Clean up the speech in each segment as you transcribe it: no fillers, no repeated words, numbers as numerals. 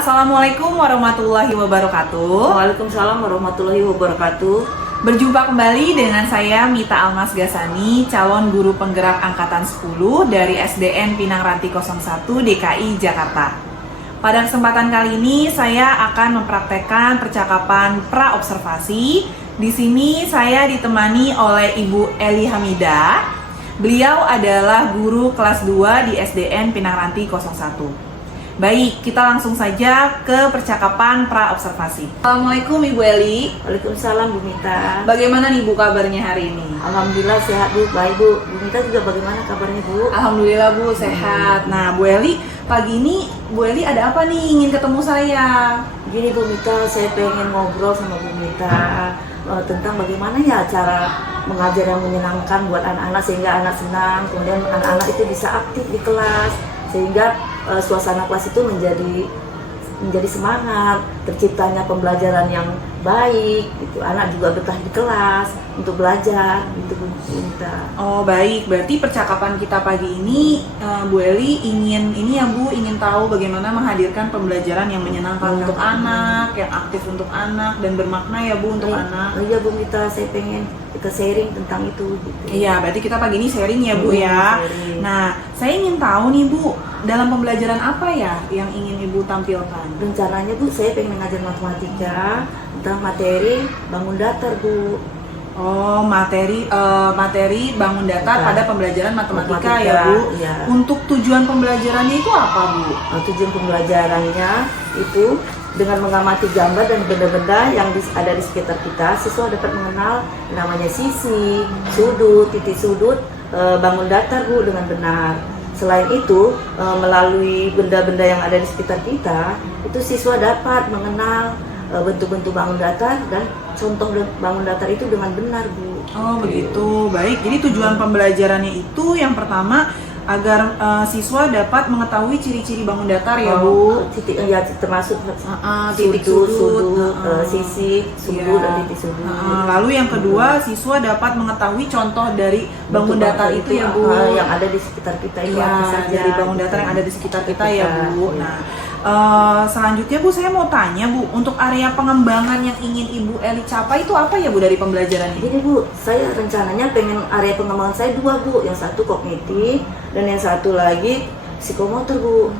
Assalamualaikum warahmatullahi wabarakatuh. Waalaikumsalam warahmatullahi wabarakatuh. Berjumpa kembali dengan saya Mita Almas Gasani, calon guru penggerak angkatan 10 dari SDN Pinang Ranti 01 DKI Jakarta. Pada kesempatan kali ini saya akan mempraktekkan percakapan pra-observasi. Di sini saya ditemani oleh Ibu Eli Hamidah. Beliau adalah guru kelas 2 di SDN Pinang Ranti 01. Baik, kita langsung saja ke percakapan pra-observasi. Assalamualaikum Ibu Eli. Waalaikumsalam Bu Mita. Bagaimana nih Bu kabarnya hari ini? Alhamdulillah sehat Bu, baik Bu. Bu Mita juga bagaimana kabarnya Bu? Alhamdulillah Bu, sehat. Nah Bu Eli, pagi ini Bu Eli ada apa nih ingin ketemu saya? Gini Bu Mita, saya pengen ngobrol sama Bu Mita tentang bagaimana ya cara mengajar yang menyenangkan buat anak-anak sehingga anak senang, kemudian anak-anak itu bisa aktif di kelas sehingga suasana kelas itu menjadi semangat, terciptanya pembelajaran yang baik gitu. Anak juga betah di kelas untuk belajar gitu Bu Mita. Oh baik, berarti percakapan kita pagi ini Bu Eli ingin tahu bagaimana menghadirkan pembelajaran yang menyenangkan untuk anak, yang aktif untuk anak dan bermakna ya Bu untuk anak. Iya Bu Mita, saya pengen kita sharing tentang itu gitu. Iya, berarti kita pagi ini sharing ya Bu ya. Sharing. Nah, saya ingin tahu nih Bu, dalam pembelajaran apa ya yang ingin Ibu tampilkan? Rencananya Bu, saya pengen mengajar matematika tentang materi bangun datar Bu. Oh, materi bangun datar pada pembelajaran matematika ya Bu. Iya. Untuk tujuan pembelajarannya itu apa Bu? Tujuan pembelajarannya itu dengan mengamati gambar dan benda-benda yang ada di sekitar kita, siswa dapat mengenal namanya sisi, sudut, titik sudut, bangun datar Bu dengan benar. Selain itu, melalui benda-benda yang ada di sekitar kita, itu siswa dapat mengenal bentuk-bentuk bangun datar dan contoh bangun datar itu dengan benar Bu. Oh begitu, baik. Jadi tujuan pembelajarannya itu yang pertama agar siswa dapat mengetahui ciri-ciri bangun datar ya Bu. Titik ya termasuk titik sudut, sisi, sudut ya. dan titik sudut. Lalu yang kedua, siswa dapat mengetahui contoh dari bangun Bentuk datar itu ya Bu. Yang ada di sekitar kita itu apa Iya, saja. dari bangun datar yang ada di sekitar kita ya Bu. Iya. Nah, selanjutnya Bu, saya mau tanya Bu, untuk area pengembangan yang ingin Ibu Eli capai itu apa ya Bu dari pembelajaran ini? Jadi Bu, saya rencananya pengen area pengembangan saya dua Bu, yang satu kognitif dan yang satu lagi psikomotor Bu.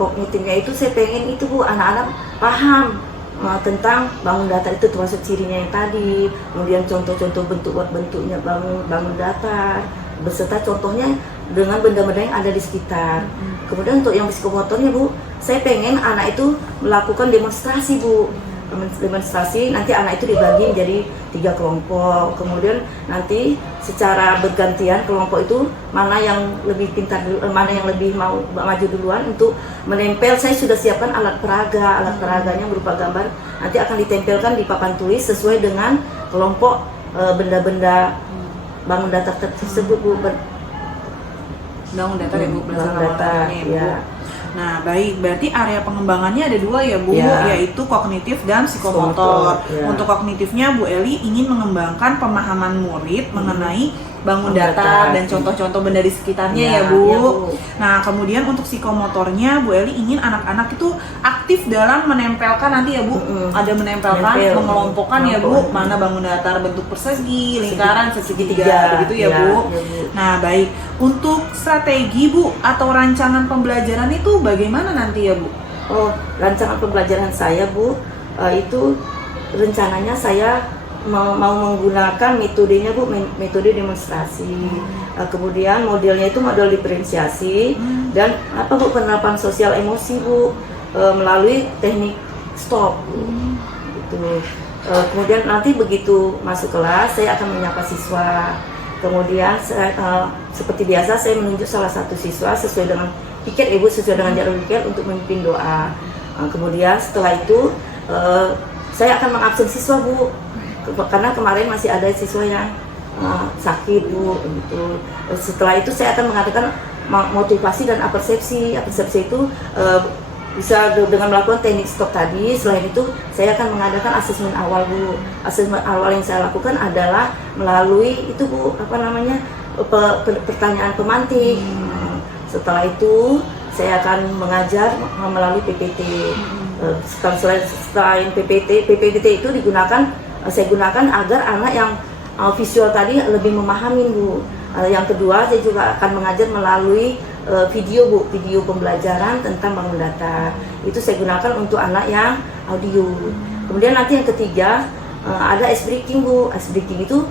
Kognitifnya itu saya pengen itu Bu, anak-anak paham tentang bangun datar itu termasuk cirinya yang tadi, kemudian contoh-contoh bentuknya bangun datar, beserta contohnya dengan benda-benda yang ada di sekitar. Kemudian untuk yang psikomotornya Bu, saya pengen anak itu melakukan demonstrasi Bu. Demonstrasi, nanti anak itu dibagi menjadi 3 kelompok, kemudian nanti secara bergantian kelompok itu mana yang lebih pintar, mana yang lebih mau maju duluan untuk menempel. Saya sudah siapkan alat peraganya berupa gambar, nanti akan ditempelkan di papan tulis sesuai dengan kelompok benda-benda bangun datar tersebut Bu. Bangun datar ya Bu, Bangun datar ya Bu. ya. Nah baik, berarti area pengembangannya ada dua ya Bu, Ya. yaitu kognitif dan psikomotor. Ya. Untuk kognitifnya Bu Eli ingin mengembangkan pemahaman murid mengenai bangun datar dan contoh-contoh benda di sekitarnya ya Bu. Ya, Bu. Nah kemudian untuk psikomotornya Bu Eli ingin anak-anak itu aktif dalam menempelkan nanti ya Bu, ada menempelkan, mengelompokkan ya Bu, mana bangun datar bentuk persegi, lingkaran, segitiga, begitu ya Bu. Ya, Bu. Nah baik, untuk strategi Bu atau rancangan pembelajaran itu bagaimana nanti ya Bu? Oh, rancangan pembelajaran saya Bu, itu rencananya saya mau menggunakan metodenya Bu, metode demonstrasi. Kemudian modelnya itu model diferensiasi dan apa Bu, penerapan sosial emosi Bu, melalui teknik stop gitu. Kemudian nanti begitu masuk kelas saya akan menyapa siswa. Kemudian seperti biasa saya menunjuk salah satu siswa sesuai dengan piket Ibu, sesuai dengan jalur piket untuk memimpin doa. Kemudian setelah itu saya akan mengabsen siswa Bu, karena kemarin masih ada siswa yang sakit Bu gitu. Setelah itu saya akan mengatakan motivasi dan apersepsi. Apersepsi itu bisa dengan melakukan teknik stop tadi. Selain itu saya akan mengadakan asesmen awal Bu. Asesmen awal yang saya lakukan adalah melalui itu Bu, pertanyaan pemantik. Setelah itu saya akan mengajar melalui PPT. Selain PPT itu saya gunakan agar anak yang visual tadi lebih memahami Bu. Yang kedua, saya juga akan mengajar melalui video Bu, video pembelajaran tentang bangun datar. Itu saya gunakan untuk anak yang audio. Kemudian nanti yang ketiga, ada ice breaking Bu. Ice breaking itu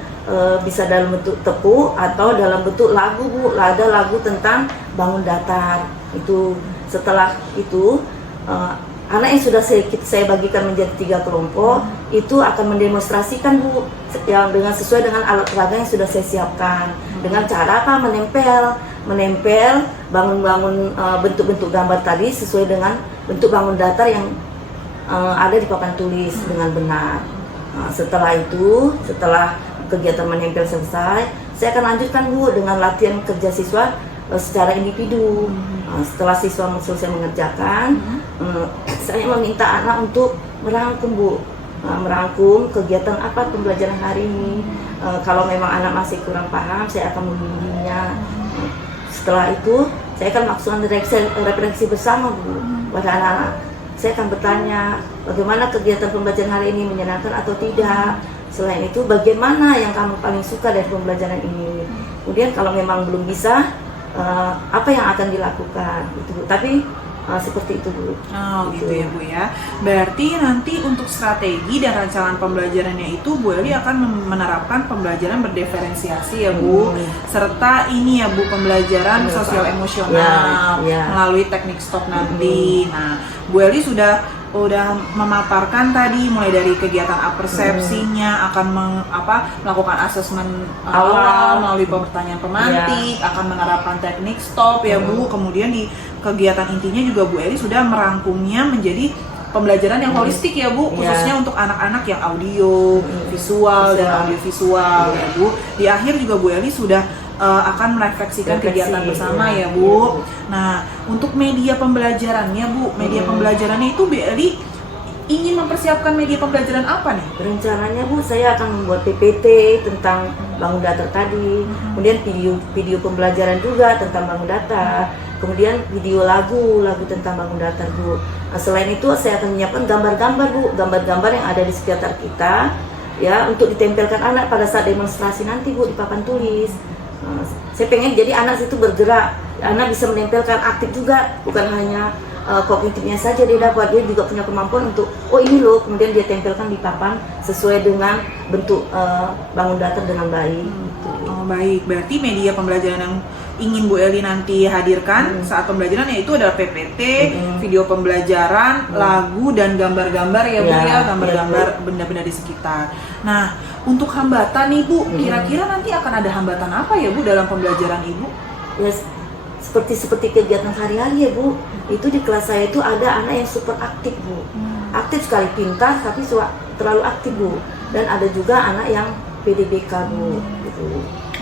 bisa dalam bentuk tepuk atau dalam bentuk lagu Bu. Ada lagu tentang bangun datar. Itu setelah itu anak yang sudah saya bagikan menjadi 3 kelompok itu akan mendemonstrasikan Bu yang sesuai dengan alat peraga yang sudah saya siapkan dengan cara apa menempel bangun bentuk-bentuk gambar tadi sesuai dengan bentuk bangun datar yang ada di papan tulis dengan benar. Setelah kegiatan menempel selesai, saya akan lanjutkan Bu dengan latihan kerja siswa secara individu. Setelah siswa selesai mengerjakan, saya meminta anak untuk merangkum Bu, merangkum kegiatan apa pembelajaran hari ini. Kalau memang anak masih kurang paham, saya akan membimbingnya. Setelah itu, saya akan melakukan refleksi bersama Bu pada anak-anak. Saya akan bertanya, bagaimana kegiatan pembelajaran hari ini, menyenangkan atau tidak? Selain itu, bagaimana yang kamu paling suka dari pembelajaran ini? Kemudian kalau memang belum bisa, apa yang akan dilakukan gitu Bu. Tapi seperti itu Bu. Oh gitu ya Bu ya. Berarti nanti untuk strategi dan rancangan pembelajarannya itu Bu Eli akan menerapkan pembelajaran berdiferensiasi ya Bu, serta ini ya Bu pembelajaran sosial emosional melalui teknik stop nanti. Nah Bu Eli sudah memaparkan tadi mulai dari kegiatan apersepsinya, akan melakukan asesmen awal melalui pertanyaan pemantik, akan menerapkan teknik stop ya Bu. Kemudian di kegiatan intinya juga Bu Eli sudah merangkumnya menjadi pembelajaran yang holistik ya Bu, khususnya untuk anak-anak yang audio, visual dan audiovisual ya Bu. Di akhir juga Bu Eli sudah akan merefleksikan kegiatan bersama ya Bu. Nah, untuk media pembelajarannya Bu, media pembelajarannya itu Bu Eli ingin mempersiapkan media pembelajaran apa nih? Rencananya Bu, saya akan membuat PPT tentang bangun datar tadi, kemudian video pembelajaran juga tentang bangun datar, kemudian video lagu tentang bangun datar Bu. Nah, selain itu saya akan menyiapkan gambar-gambar Bu, gambar-gambar yang ada di sekitar kita ya untuk ditempelkan anak pada saat demonstrasi nanti Bu di papan tulis. Saya pengen jadi anak situ bergerak, anak bisa menempelkan aktif juga, bukan hanya kognitifnya saja dia dapat, dia juga punya kemampuan untuk ini loh, kemudian dia tempelkan di papan sesuai dengan bentuk bangun datar dengan baik. Oh baik, berarti media pembelajaran yang ingin Bu Eli nanti hadirkan saat pembelajaran yaitu adalah PPT, video pembelajaran, lagu dan gambar-gambar ya Bu ya, gambar-gambar benda-benda di sekitar. Nah, untuk hambatan nih Bu, kira-kira nanti akan ada hambatan apa ya Bu dalam pembelajaran Ibu? Ya seperti kegiatan sehari-hari ya Bu. Itu di kelas saya itu ada anak yang super aktif Bu. Aktif sekali, pintar tapi terlalu aktif Bu. Dan ada juga anak yang PDBK Bu gitu.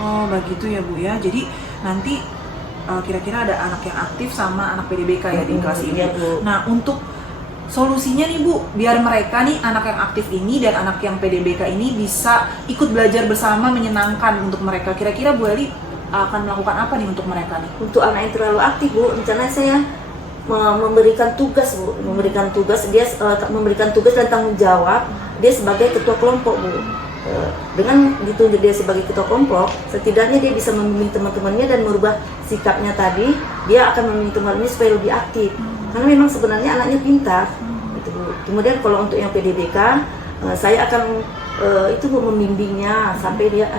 Oh, begitu ya Bu ya. Jadi nanti kira-kira ada anak yang aktif sama anak PDBK ya di kelas ini. Bu. Nah, untuk solusinya nih Bu, biar mereka nih anak yang aktif ini dan anak yang PDBK ini bisa ikut belajar bersama menyenangkan untuk mereka. Kira-kira Bu Eli akan melakukan apa nih untuk mereka nih? Untuk anak yang terlalu aktif Bu, rencananya saya memberikan tugas Bu, memberikan tugas dan tanggung jawab dia sebagai ketua kelompok Bu. Dengan ditunjuk dia sebagai ketua kelompok, setidaknya dia bisa membimbing teman-temannya dan merubah sikapnya tadi. Dia akan membimbing teman-temannya supaya lebih aktif. Karena memang sebenarnya anaknya pintar. Gitu Bu. Kemudian kalau untuk yang PDBK, saya akan itu Bu membimbingnya sampai dia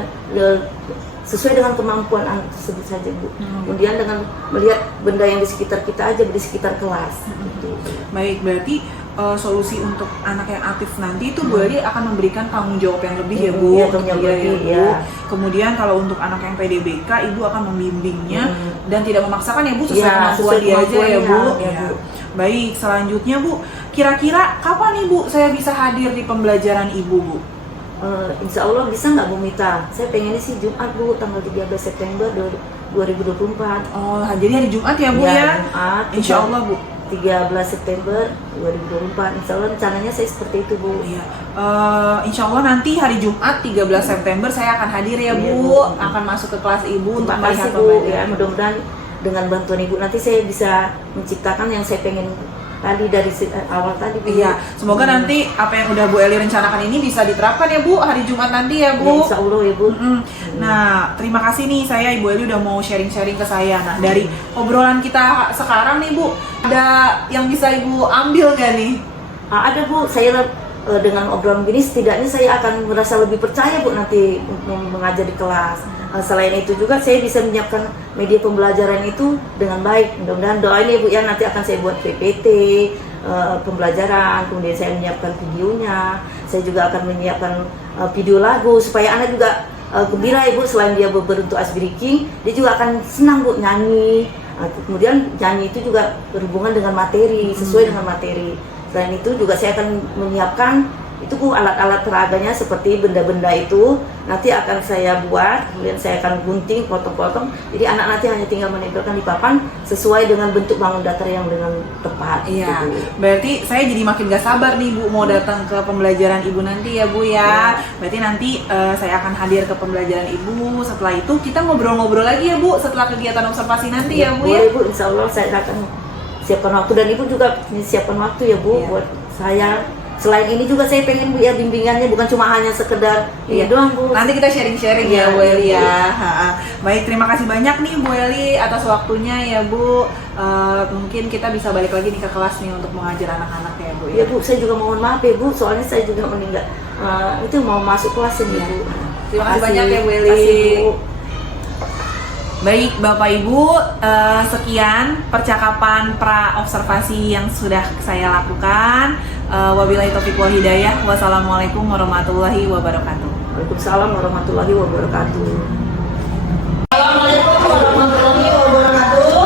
sesuai dengan kemampuan anak tersebut saja Bu. Kemudian dengan melihat benda yang di sekitar kita aja, di sekitar kelas. Gitu. Baik, berarti solusi untuk anak yang aktif nanti itu Bu Eli akan memberikan tanggung jawab yang lebih ya Bu. Iya, tanggung jawab lebih, Bu. Kemudian kalau untuk anak yang PDBK, Ibu akan membimbingnya dan tidak memaksakan ya Bu, sesuai kemampuan dia aja ya Bu. Ya. Baik, selanjutnya Bu, kira-kira kapan nih Bu saya bisa hadir di pembelajaran Ibu Bu? Insya Allah bisa nggak Bu Mita? Saya pengennya sih Jumat Bu, tanggal 13 September 2024. Oh, jadi hari Jumat ya Bu ya? Jumat, Insya Allah Bu. 13 September 2024. Insya Allah rencananya saya seperti itu Bu. Iya. Insya Allah nanti hari Jumat 13 September saya akan hadir ya Bu. Akan masuk ke kelas Ibu untuk melihat Bu. pembelajaran. Ya, mudah-mudahan dengan bantuan Ibu nanti saya bisa menciptakan yang saya pengen tadi dari awal tadi Bu. Iya, semoga nanti apa yang udah Bu Eli rencanakan ini bisa diterapkan ya Bu hari Jumat nanti ya Bu. Ya, insya Allah ya Bu. Nah, terima kasih nih saya Ibu Eli udah mau sharing-sharing ke saya. Nah, dari obrolan kita sekarang nih Bu, ada yang bisa Ibu ambil gak nih? Ada Bu, saya dengan obrolan begini setidaknya saya akan merasa lebih percaya Bu nanti mengajar di kelas. Selain itu juga saya bisa menyiapkan media pembelajaran itu dengan baik. Mudah-mudahan doain ya Bu ya, nanti akan saya buat PPT pembelajaran, kemudian saya menyiapkan videonya, saya juga akan menyiapkan video lagu supaya anak juga gembira Ibu. Selain dia berbentuk ice breaking, dia juga akan senang Bu nyanyi. Kemudian nyanyi itu juga berhubungan dengan materi, sesuai dengan materi. Selain itu juga saya akan menyiapkan itu Bu alat-alat peraganya seperti benda-benda itu nanti akan saya buat, kemudian saya akan gunting, potong-potong. Jadi anak nanti hanya tinggal menempelkan di papan sesuai dengan bentuk bangun datar yang dengan tepat. Iya, gitu. berarti saya jadi makin gak sabar nih Bu mau datang ke pembelajaran Ibu nanti ya Bu ya. Berarti nanti saya akan hadir ke pembelajaran Ibu. Setelah itu kita ngobrol-ngobrol lagi ya Bu setelah kegiatan observasi nanti ya Bu ya. Boleh Bu, insya Allah saya akan siapkan waktu dan Ibu juga siapkan waktu ya Bu buat saya. Selain ini juga saya pengen Bu ya bimbingannya bukan cuma hanya sekedar ini doang Bu. Nanti kita sharing-sharing ya Bu Eli ya. Baik, terima kasih banyak nih Bu Eli atas waktunya ya Bu. Mungkin kita bisa balik lagi nih ke kelas nih untuk mengajar anak-anak ya Bu. Ya Bu, saya juga mohon maaf ya Bu, soalnya saya juga meninggal itu mau masuk kelas ini Bu. Terima kasih banyak ya Bu Eli. Kasih, Bu. Baik Bapak Ibu, sekian percakapan pra-observasi yang sudah saya lakukan. Wabillahi taufiq wal hidayah. Wassalamualaikum warahmatullahi wabarakatuh. Waalaikumsalam warahmatullahi wabarakatuh. Assalamualaikum warahmatullahi wabarakatuh.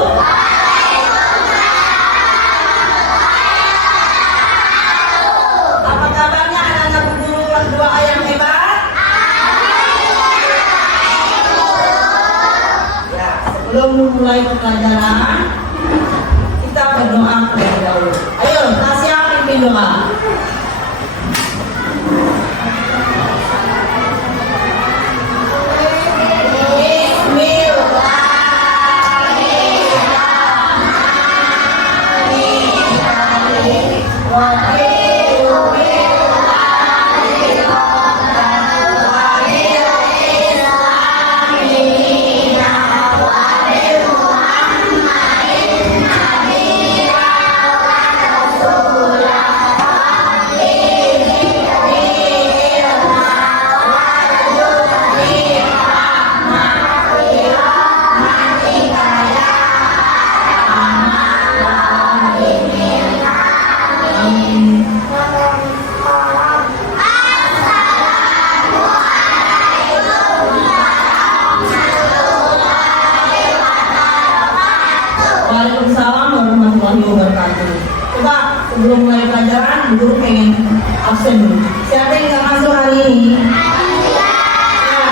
Apa kabarnya anak-anak guru kelas 2A yang hebat? Ya, sebelum memulai pembelajaran, kita berdoa terlebih dahulu. Ayo, Tasya pimpin doa. Waalaikumsalam warahmatullahi wabarakatuh. Coba sebelum mulai pelajaran, guru pengen absen dulu. Siapa yang nggak masuk hari ini?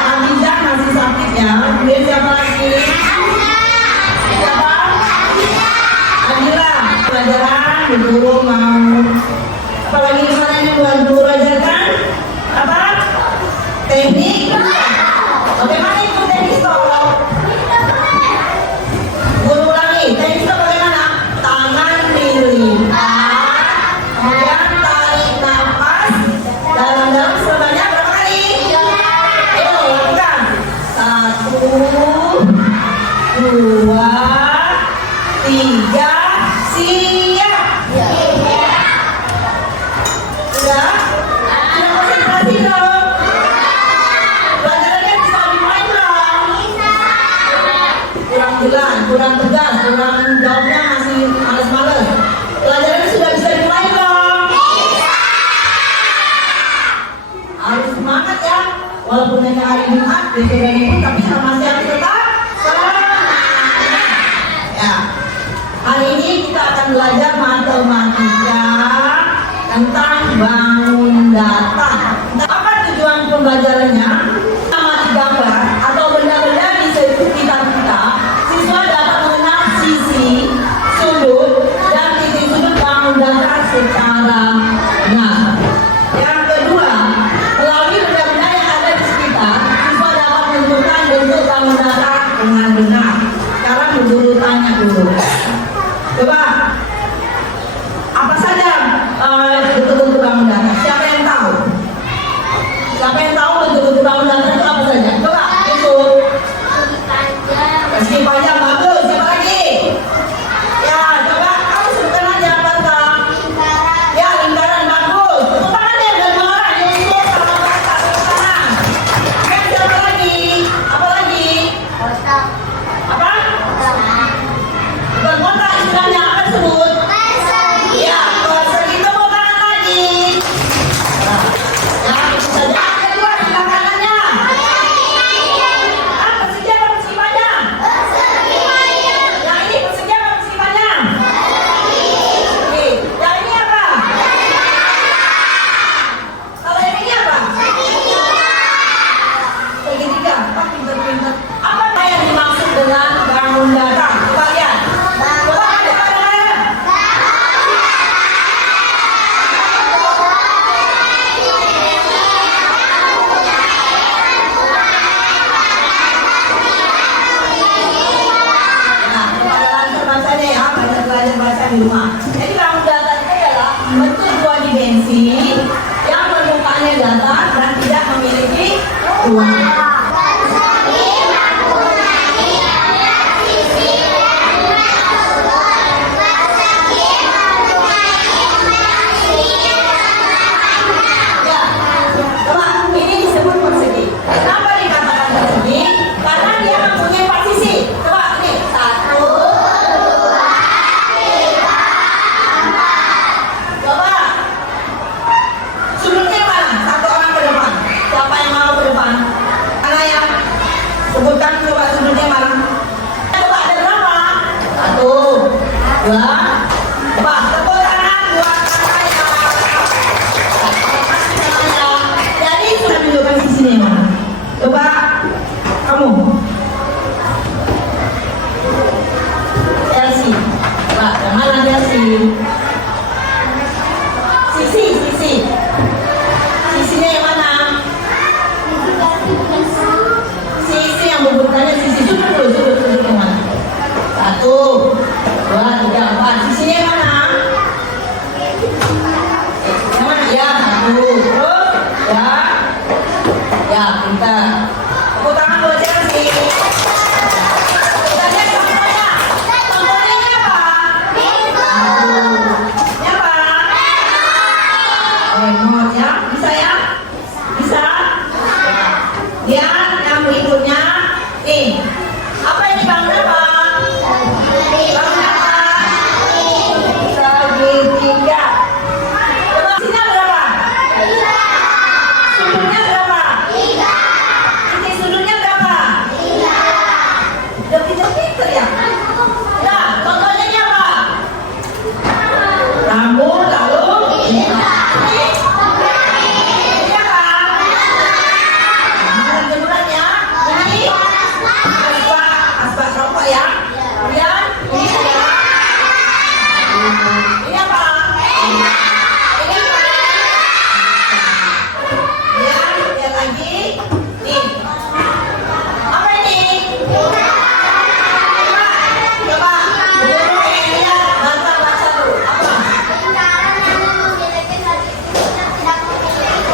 Abizar masih sakit ya. Kemudian siapa lagi? Siapa? Adila. Pelajaran, guru mau. Apalagi kemarin yang guru ajarkan? Apa? Teknik. Bagaimana itu teknik tolong? Guru ulangi, teknik itu bagaimana? Tangan dilipat, kemudian tarik nafas dalam-dalam sebanyak berapa kali? Ayo lakukan. 1, 2, 3, siap. Sudah? Sudah konsentrasi dong. Pelajarannya bisa dimulai belum? Kurang jelas, kurang tegas, kurang jawabnya masih males-males. Pelajarannya sudah bisa dimulai belum? Harus semangat ya, walaupun hanya hari Jumat, besok dan ibu, tapi masih harus tetap semangat. Ya, hari ini kita akan belajar matematika tentang bangun datar. Apa tujuan pembelajarannya? Amati gambar atau benda-benda di sekitar kita, siswa dapat mengenal sisi, sudut, dan titik sudut bangun datar secara benar. Yang kedua, melalui benda-benda yang ada di sekitar, siswa dapat menentukan bentuk bangun datar dengan benar. Sekarang guru tanya dulu. Coba, di rumah. Jadi bangun datar itu adalah bentuk dua dimensi yang permukaannya datar dan tidak memiliki ruang. Sebutkan coba sudutnya mana? Coba ada berapa? 1, 2, coba tepuk tangan buat saya. Jadi sudah tunjukkan sisinya mana? Coba kamu. Chelsea. Coba yang mana Chelsea? Sisi. Sisinya yang mana? Bukannya sisi sudut yang mana? 1, 2, 3, 4. Sisinya yang mana? Yang mana? Ya, 1. Terus, ya, pintar. Tepuk tangan buat Chelsea. Kita lihat contohnya. Contohnya ini apa? Ini apa? Remote ya? Bisa ya? Bisa? Lihat yang berikutnya. Apa ini bangun apa? Bangun apa? Segitiga. Coba sisinya berapa? Sudutnya berapa? Sisi sudutnya berapa? Udah pinter ya? Nah, contohnya ini apa? Rambut lalu ini apa? Nah, jemurannya ini asbak rokok ya. Kemudian ini adalah ini apa? Ini apa? Kemudian lihat lagi. Nih. Apa ini? Coba. Lihat. Baca dulu. Apa?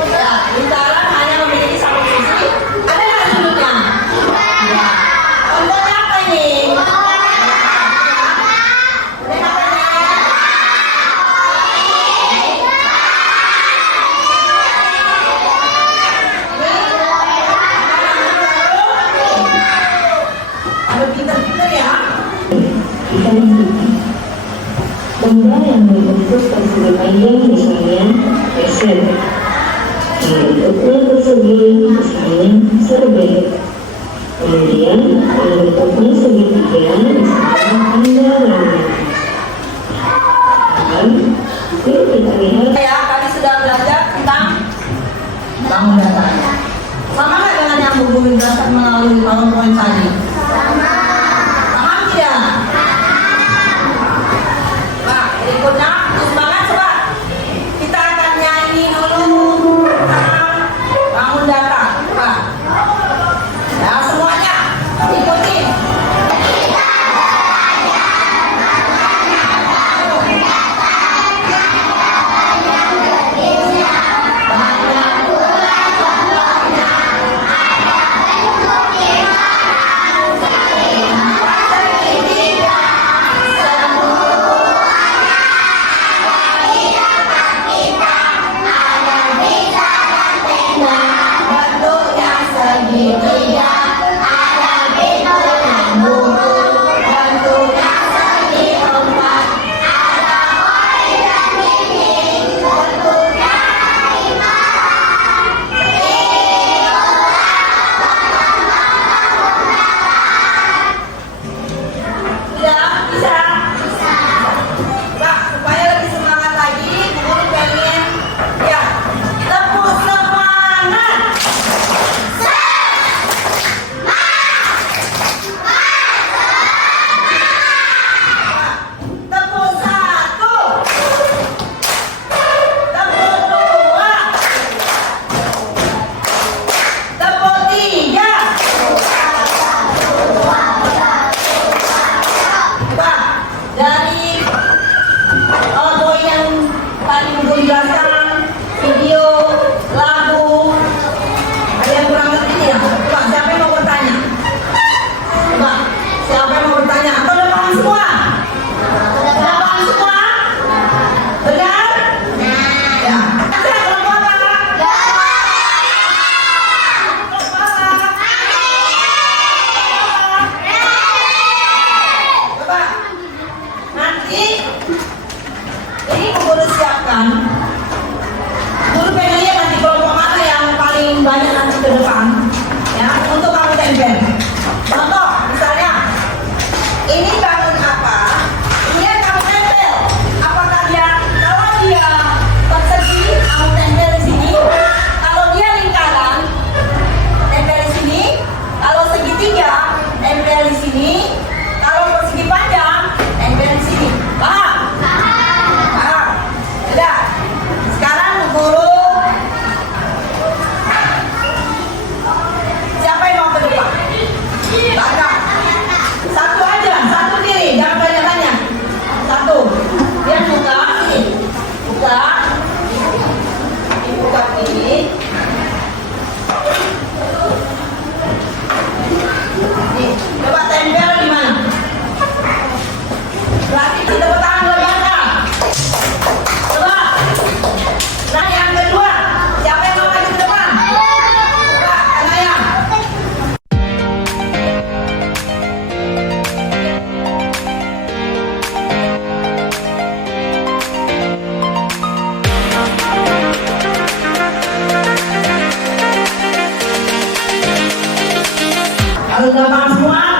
Ya, lingkaran hanya memiliki satu sisi. Ada nggak sudutnya? Ya. Contohnya apa ini? Ada pinter-pinter ya? Benda yang berbentuk persegi panjang misalnya peser, bentuknya persegi misalnya serbet, kemudian bentuknya segitiga misalnya panjang. Dan yuk kita lihat. Ya, kami sudah belajar tentang bangun datar. Sama nggak dengan yang menghubungi datar melalui PowerPoint tadi? Paham tidak? Nah, berikutnya, semangat coba. Kita akan nyanyi dulu tentang bangun datar. Coba. Ya, semuanya ikuti.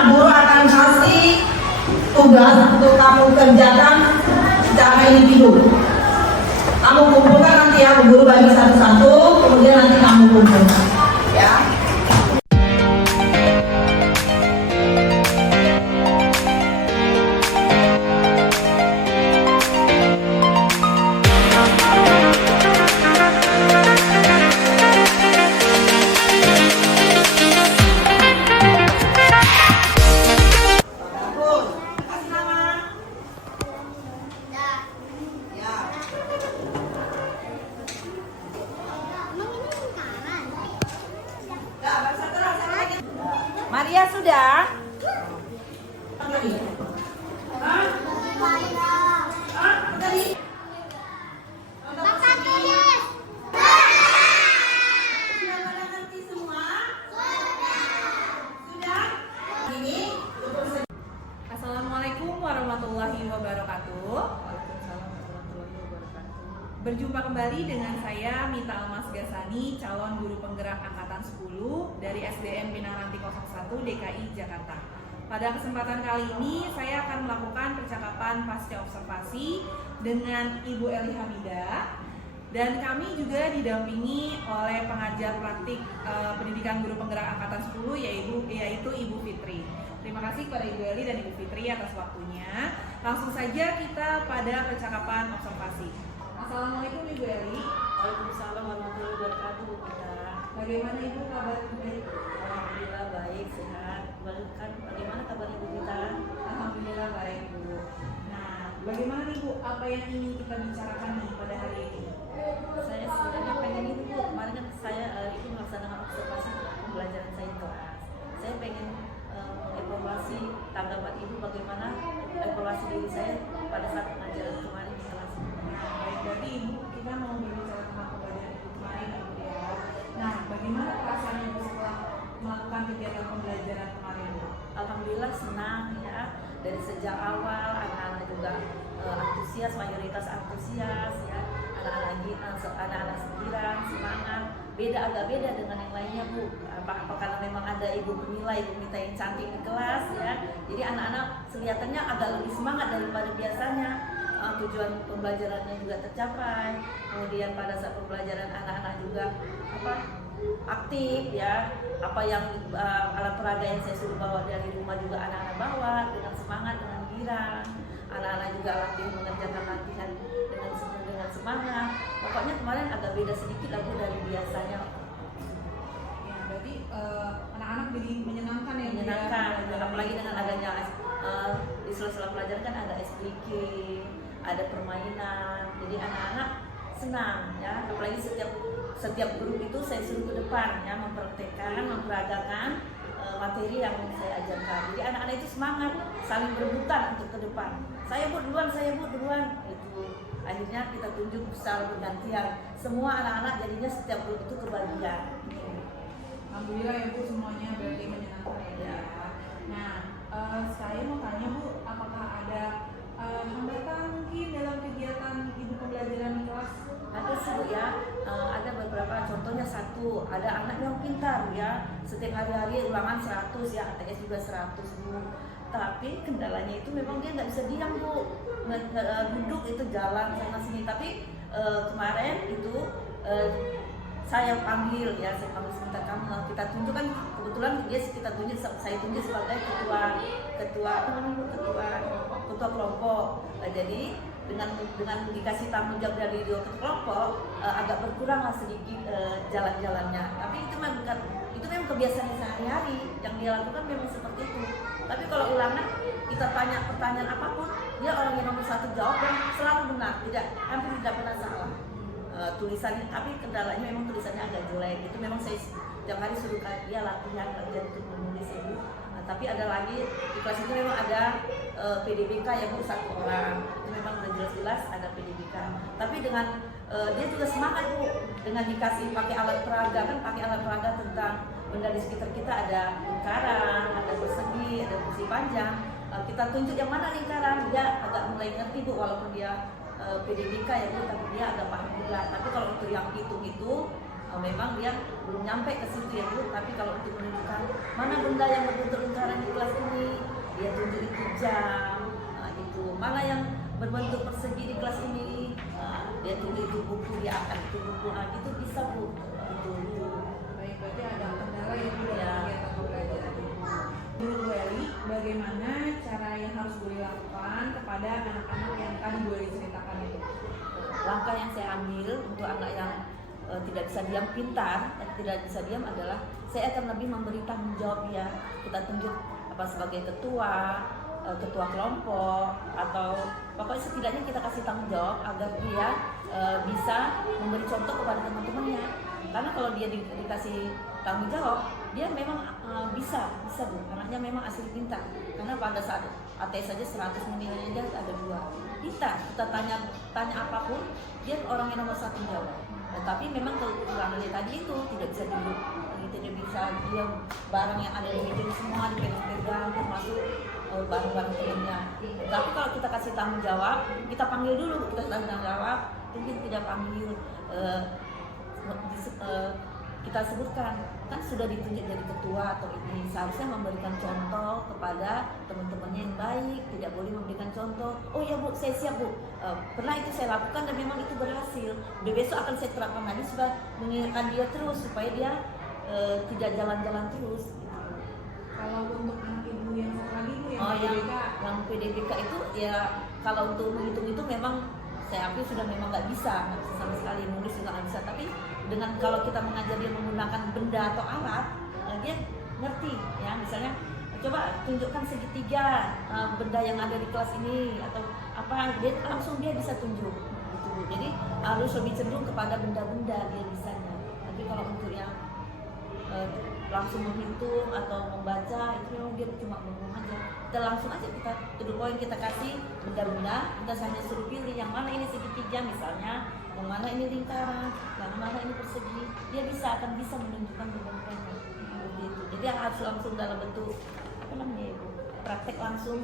guru akan kasih tugas untuk kamu kerjakan secara individu. Kamu kumpulkan nanti ya, guru bagi satu-satu, kemudian nanti kamu kumpulkan. Ya. Maria sudah? Assalamualaikum warahmatullahi wabarakatuh. Berjumpa kembali dengan saya Mita Almas Gasani, calon guru penggerak angkatan 10 dari SDN Pinang Ranti 01 DKI Jakarta. Pada kesempatan kali ini saya akan melakukan percakapan pasca observasi dengan Ibu Eli Hamidah, dan kami juga didampingi oleh pengajar praktik pendidikan guru penggerak angkatan 10 yaitu Ibu Fitri. Terima kasih kepada Ibu Eli dan Ibu Fitri atas waktunya. Langsung saja kita pada percakapan observasi. Assalamualaikum Ibu Eli. Waalaikumsalam warahmatullahi wabarakatuh. Bagaimana Ibu kabar Ibu Eli? Alhamdulillah baik, sehat. Bagaimana kabar Ibu kita? Alhamdulillah baik Bu. Nah, bagaimana nih Bu? Apa yang ingin kita bicarakan nih pada hari ini? Saya sebenarnya pengen itu Bu, kemarin kan saya itu melaksanakan observasi pembelajaran saya di kelas. Saya pengen evaluasi tanggapan Ibu bagaimana evaluasi diri saya pada saat pengajaran kemarin di kelas. Baik, berarti Ibu kita mau berbicara tentang pembelajaran Ibu kemarin Ibu ya. Nah, bagaimana perasaan Ibu setelah melakukan kegiatan pembelajaran kemarin Bu? Alhamdulillah senang ya, dari sejak awal anak-anak juga antusias, mayoritas antusias ya, anak-anak sekirang semangat, agak beda dengan yang lainnya Bu. Apa karena memang ada ibu penilai, ibu minta yang cantik di kelas ya, jadi anak-anak kelihatannya agak lebih semangat daripada biasanya. Tujuan pembelajarannya juga tercapai, kemudian pada saat pembelajaran anak-anak juga aktif ya, apa yang alat peraga yang saya suruh bawa dari rumah juga anak-anak bawa dengan semangat, dengan girang. Anak-anak juga mengerjakan latihan dengan semangat. Pokoknya kemarin agak beda sedikit aku dari biasanya. Ya, berarti anak-anak jadi menyenangkan ya? Menyenangkan, apalagi dengan adanya di sela-sela pelajaran kan ada SPK, ada permainan, jadi anak-anak senang ya. Apalagi setiap grup itu saya suruh ke depan ya, mempraktekkan, memperagakan materi yang saya ajarkan. Jadi anak-anak itu semangat, saling berebutan untuk ke depan. Saya bu duluan, itu akhirnya kita tunjuk secara bergantian. Semua anak-anak jadinya setiap grup itu kebagian. Alhamdulillah ya Bu, semuanya berarti menyenangkan ya. Nah, saya mau tanya Bu, apakah ada hambatan mungkin dalam kegiatan Ibu pembelajaran di kelas? Ada sih Bu ya, ada beberapa, contohnya satu, ada anak yang pintar ya, setiap hari-hari ulangan 100 ya, ATS juga 100 Bu. Tapi kendalanya itu memang dia nggak bisa diam Bu, duduk itu jalan sana sini. Tapi kemarin itu saya panggil sebentar, kamu kita tunjuk kan, kebetulan kita tunjuk, saya tunjuk sebagai ketua kelompok. Jadi dengan dikasih tanggung jawab dari dua kelompok agak berkuranglah sedikit jalan-jalannya. Tapi itu memang kebiasaan sehari-hari yang dia lakukan memang seperti itu. Tapi kalau ulangan kita tanya pertanyaan apapun, dia orang yang nomor satu jawab dan selalu benar, hampir tidak pernah salah. Tulisannya, tapi kendalanya memang tulisannya agak jelek. Itu memang saya setiap hari suruh dia latihan untuk menulis itu. Tapi ada lagi di kelas itu memang ada PDBK ya Bu, satu orang. Itu memang udah jelas-jelas ada PDBK. Tapi dengan dia juga semangat Bu, dengan dikasih pakai alat peraga, kan pakai alat peraga tentang benda di sekitar kita, ada lingkaran, ada persegi, ada kursi panjang. Kita tunjuk yang mana lingkaran, dia agak mulai ngerti Bu, walaupun dia PDBK ya Bu, tapi dia agak paham juga. Tapi kalau untuk yang hitung itu memang dia belum nyampe ke situ ya Bu. Tapi kalau untuk menunjukkan mana benda yang berbentuk lingkaran di kelas ini, jam, itu mana yang berbentuk persegi di kelas ini, dia tunggu itu buku, dia akan itu buku, gitu bisa Bu. Itu. Baik, berarti ada kendala ya Bu dalam Ya. kegiatan pembelajaran. Menurut Bu Eli, bagaimana cara yang harus Bu Eli lakukan kepada anak-anak yang tadi Bu Eli ceritakan itu? Langkah yang saya ambil untuk anak yang tidak bisa diam pintar, tidak bisa diam adalah saya akan lebih memberi tanggung jawab dia. Kita tunjuk apa sebagai ketua kelompok, atau pokoknya setidaknya kita kasih tanggung jawab agar dia bisa memberi contoh kepada teman-temannya. Karena kalau dia dikasih tanggung jawab, dia memang bisa Bu. Anaknya memang asli pintar. Karena pada saat ATS saja 100 nilainya aja ada 2. Kita tanya apapun, dia orang yang nomor 1 jawab. Tapi memang kekurangannya tadi itu tidak bisa duduk, tidak bisa dia barang yang ada di meja semua dipegang, termasuk barang-barang temannya. Tapi kalau kita kasih tanggung jawab, kita panggil dulu, kita tanggung jawab, mungkin tidak panggil, kita sebutkan kan sudah ditunjuk jadi ketua atau ini, seharusnya memberikan contoh kepada teman-temannya yang baik, tidak boleh memberikan contoh. Oh ya Bu, saya siap Bu, pernah itu saya lakukan dan memang itu berhasil. Besok akan saya terapkan lagi supaya mengingatkan dia terus supaya dia tidak jalan-jalan terus. Gitu. Kalau untuk anak ibu yang satu lagi Bu yang yang PDBK, PDBK itu ya kalau untuk menghitung itu memang saya akui sudah memang nggak bisa sama sekali, nulis juga nggak bisa. Tapi dengan kalau kita mengajar dia menggunakan benda atau alat, dia ngerti ya. Misalnya coba tunjukkan segitiga benda yang ada di kelas ini atau apa, dia langsung dia bisa tunjuk gitu. Jadi harus lebih cenderung kepada benda-benda dia bisanya. Tapi kalau untuk yang langsung menghitung atau membaca itu memang dia cuma ngomong aja. Kita langsung aja kita to the point, kita kasih benda-benda, kita hanya suruh pilih yang mana ini segitiga misalnya, yang mana ini lingkaran, yang mana ini persegi. Dia akan bisa menunjukkan benda-bendanya. Begitu. Jadi yang harus langsung dalam bentuk apa namanya Ibu? Praktek langsung,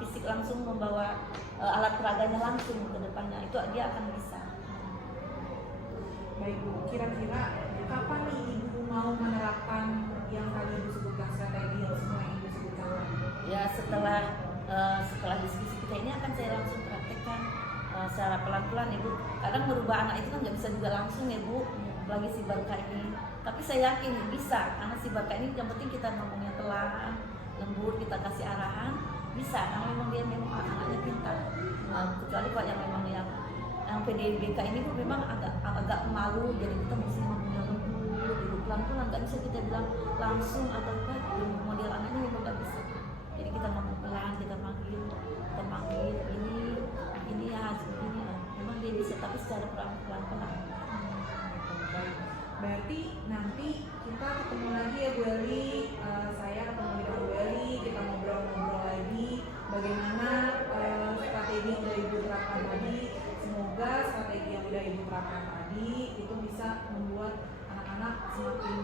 fisik langsung membawa alat peraganya langsung ke depannya, itu dia akan bisa. baik Bu, kira-kira kapan nih Ibu mau menerapkan yang tadi Ibu sebutkan, strategi yang semua yang Ibu sebutkan? Ya setelah diskusi kita ini akan saya langsung praktekkan secara pelan-pelan Ibu. Kadang merubah anak itu kan nggak bisa juga langsung ya Bu, apalagi si Barka ini. Tapi saya yakin bisa, karena si Barka ini yang penting kita ngomongnya pelan, lembut, kita kasih arahan, bisa. Karena memang dia memang anaknya pintar. Kecuali kalau yang memang yang PDBK ini Bu memang agak malu, jadi kita mesti ngomongnya lembut, Ibu, pelan-pelan. Nggak bisa kita bilang langsung atau apa, model anaknya memang nggak bisa. Jadi kita ngomong pelan, kita manggil ini ya begini, memang dia bisa, tapi secara pelan-pelan. Baik. Berarti nanti kita ketemu lagi ya Bu Eli, saya ketemu dengan Bu Eli, kita ngobrol-ngobrol lagi bagaimana strategi yang udah Ibu terapkan tadi. Semoga strategi yang udah Ibu terapkan tadi itu bisa membuat anak-anak semakin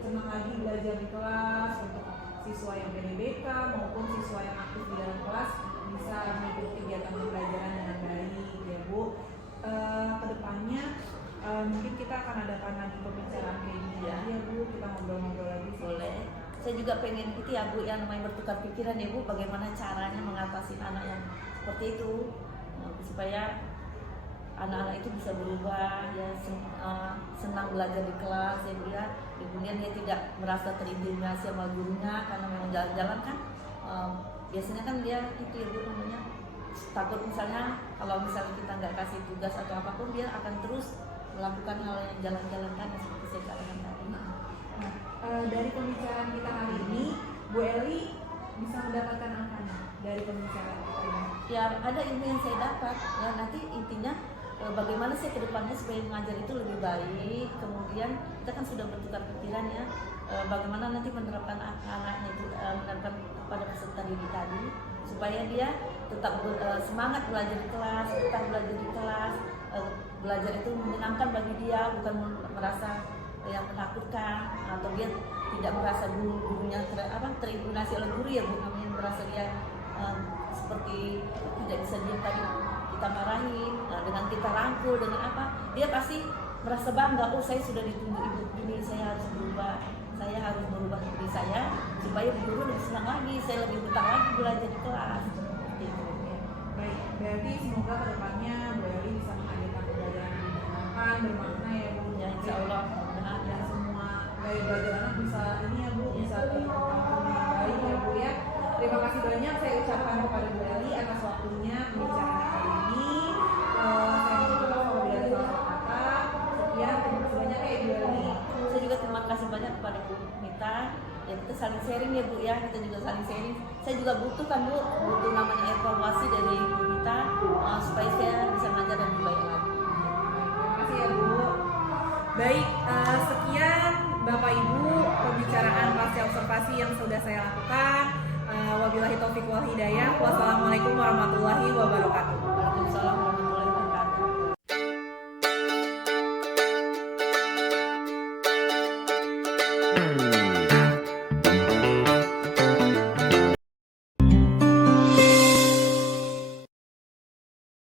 senang lagi belajar di kelas, untuk siswa yang PDBK maupun siswa yang aktif di dalam kelas bisa mengikuti kegiatan pembelajaran dengan baik ya Bu. Kedepannya mungkin kita akan adakan lagi pembicaraan kayak gini ya Bu, kita ngobrol-ngobrol lagi. Boleh. Saya juga pengen itu ya Bu, yang namanya bertukar pikiran ya Bu, bagaimana caranya mengatasi anak yang seperti itu, supaya anak-anak itu bisa berubah ya, senang belajar di kelas ya Bu ya. Kemudian dia tidak merasa terintimidasi sama gurunya, karena memang jalan-jalan kan biasanya kan dia itu ya Bu namanya takut, misalnya kalau misalnya kita nggak kasih tugas atau apapun, dia akan terus melakukan hal yang jalan-jalan kan, seperti saya katakan tadi. Dari pembicaraan kita hari ini, Bu Eli bisa mendapatkan angkanya dari pembicaraan kita ini. Ya ada ilmu yang saya dapat ya, nanti intinya bagaimana sih ke depannya supaya mengajar itu lebih baik. Kemudian kita kan sudah bertukar pikiran ya, bagaimana nanti menerapkan anaknya itu, menerapkan pada peserta didik tadi, supaya dia tetap semangat belajar di kelas, tetap belajar di kelas, belajar itu menyenangkan bagi dia, bukan merasa yang menakutkan, atau dia tidak merasa gurunya terintimidasi oleh guru ya Bu, namanya merasa dia seperti tidak bisa diam tadi kita marahin, dengan kita rangkul, dengan apa, dia pasti merasa bangga, oh saya sudah ditunjuk Ibu ini, saya harus berubah, saya harus merubah diri saya supaya guru lebih senang lagi, saya lebih betah lagi belajar di kelas. semoga kedepannya Bu Eli bisa menghadirkan pembelajaran yang menyenangkan, bermakna ya Bu. Ya, insya Allah. Dan semua gaya belajar anak bisa ini ya Bu, bisa terpampang dengan baik ya Bu ya. Terima kasih banyak saya ucapkan kepada Bu Eli atas waktunya pembicaraan kali ini. Saya juga apabila ada salah kata. Sekian, terima kasih banyak ya Bu Eli. Saya juga terima kasih banyak kepada Bu Mita. Ya kita saling sharing ya Bu ya, kita juga saling sharing. Saya juga butuh kan Bu, butuh namanya evaluasi dari Bu Mita supaya saya bisa belajar dan lebih baik lagi. Terima kasih ya Bu. Baik, sekian Bapak Ibu pembicaraan pasca observasi yang sudah saya lakukan. Wabillahi taufiq wal hidayah. Wassalamualaikum warahmatullahi wabarakatuh.